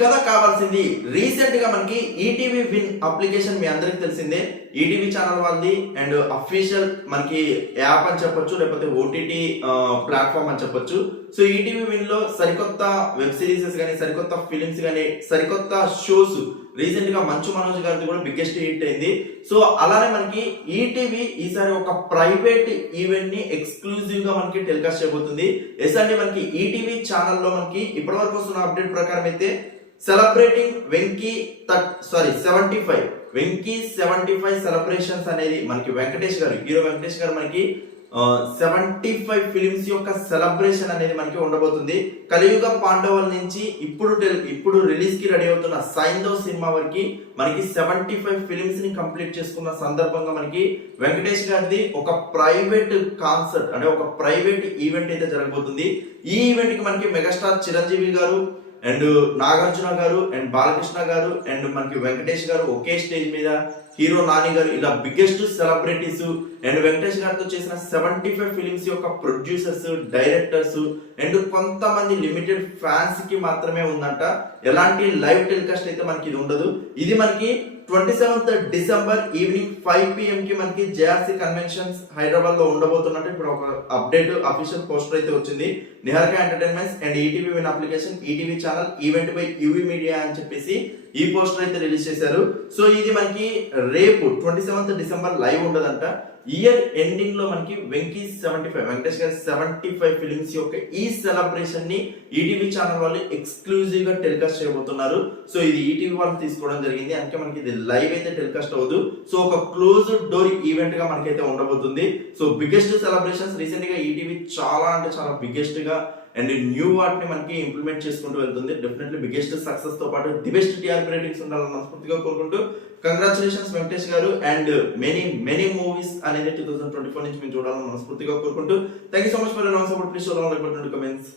కథ కావాల్సింది. రీసెంట్గా మనకి ఈటీవీ విన్ అప్లికేషన్ మీ అందరికి తెలిసిందే. ఈటీవీ ఛానల్ వాళ్ళది అండ్ అఫీషియల్ మనకి యాప్ అని చెప్పొచ్చు లేకపోతే ఓటీటీ ప్లాట్ఫామ్ అని చెప్పొచ్చు. సో ఈటీవీ విన్లో సరికొత్త వెబ్ సిరీసెస్ కానీ సరికొత్త ఫిలిమ్స్ కానీ సరికొత్త షోస్ రీసెంట్గా మంచు మనోజ్ గారిది కూడా బిగ్గెస్ట్ హిట్ అయింది. సో అలానే మనకి ఈటీవీ ఈసారి ఒక ప్రైవేట్ ఈవెంట్ని ఎక్స్క్లూజివ్గా మనకి టెలికాస్ట్ చేయబోతుంది. ఎస్ అంటే మనకి ఈటీవీ ఛానల్లో మనకి ఇప్పటి వరకు వస్తున్న అప్డేట్ ప్రకారం అయితే celebrating Venky sorry seventy five Venky seventy five celebrations అనేది మనకి వెంకటేష్ గారు హీరో వెంకటేష్ గారు మనకి సెవెంటీ ఫైవ్ ఫిలిమ్స్ యొక్క సెలబ్రేషన్ అనేది మనకి ఉండబోతుంది. కలియుగ పాండవుల నుంచి ఇప్పుడు టెల్- ఇప్పుడు రిలీజ్కి రెడీ అవుతున్న సైందవ్ సినిమా వరకు మనకి సెవెంటీ ఫైవ్ ఫిలిమ్స్ని కంప్లీట్ చేసుకున్న సందర్భంగా మనకి వెంకటేష్ గారిది ఒక ప్రైవేట్ కాన్సర్ట్ అంటే ఒక ప్రైవేట్ ఈవెంట్ అయితే జరగబోతుంది. ఈ ఈవెంట్కి మనకి మెగాస్టార్ చిరంజీవి గారు అండ్ నాగార్జున గారు అండ్ బాలకృష్ణ గారు అండ్ మనకి వెంకటేష్ గారు ఒకే స్టేజ్ మీద హీరో నాని గారు ఇలా బిగ్గెస్ట్ సెలబ్రిటీస్ అండ్ వెంకటేష్ గారితో చేసిన సెవెంటీ ఫైవ్ ఫిలిమ్స్ యొక్క ప్రొడ్యూసర్స్ డైరెక్టర్స్ అండ్ కొంతమంది లిమిటెడ్ ఫ్యాన్స్కి మాత్రమే ఉందంట. ఎలాంటి లైవ్ టెలికాస్ట్ అయితే మనకి ఇది ఉండదు. ఇది మనకి twenty seventh December evening five PM కి మనకి జేఆర్సీ కన్వెన్షన్స్ హైదరాబాద్లో ఉండబోతున్నట్టు ఇప్పుడు ఒక అప్డేట్ అఫీషియల్ పోస్టర్ అయితే వచ్చింది. Niharika entertainments and ETV win application ETV channel event by UV media అని చెప్పేసి ఈ పోస్టర్ అయితే రిలీజ్ చేశారు. సో ఇది మనకి రేపు ట్వంటీ సెవెంత్ డిసెంబర్ లైవ్ ఉండదంట. ఇయర్ ఎండింగ్లో మనకి వెంకీ సెవెంటీ ఫైవ్ వెంకటేష్ గారి సెవెంటీ ఫైవ్ ఫిలిమ్స్ యొక్క ఈ సెలబ్రేషన్ని ఈటీవీ ఛానల్ వాళ్ళు ఎక్స్క్లూజివ్గా టెలికాస్ట్ చేయబోతున్నారు. సో ఇది ఈటీవీ వాళ్ళు తీసుకోవడం జరిగింది. అందుకే మనకి ఇది లైవ్ అయితే టెలికాస్ట్ అవ్వదు. సో ఒక క్లోజ్ డోర్ ఈవెంట్గా మనకైతే ఉండబోతుంది. సో బిగ్గెస్ట్ సెలబ్రేషన్స్ రీసెంట్గా ఈటీవీ చాలా అంటే చాలా బిగ్గెస్ట్గా అండ్ న్యూ వాటిని మనకి ఇంప్లిమెంట్ చేసుకుంటూ వెళ్తుంది. డెఫినెట్లీ బిగ్గెస్ట్ సక్సెస్తో పాటు ది బెస్ట్ టీఆర్పీ రేటింగ్స్ ఉండాలని మనస్ఫూర్తిగా కోరుకుంటూ congratulations Venkatesh garu and many many movies అనేది టూ థౌసండ్ ట్వంటీ ఫోర్ నుంచి మేము చూడాలని మనస్ఫూర్తిగా కోరుకుంటూ. Thank you so much for support please comments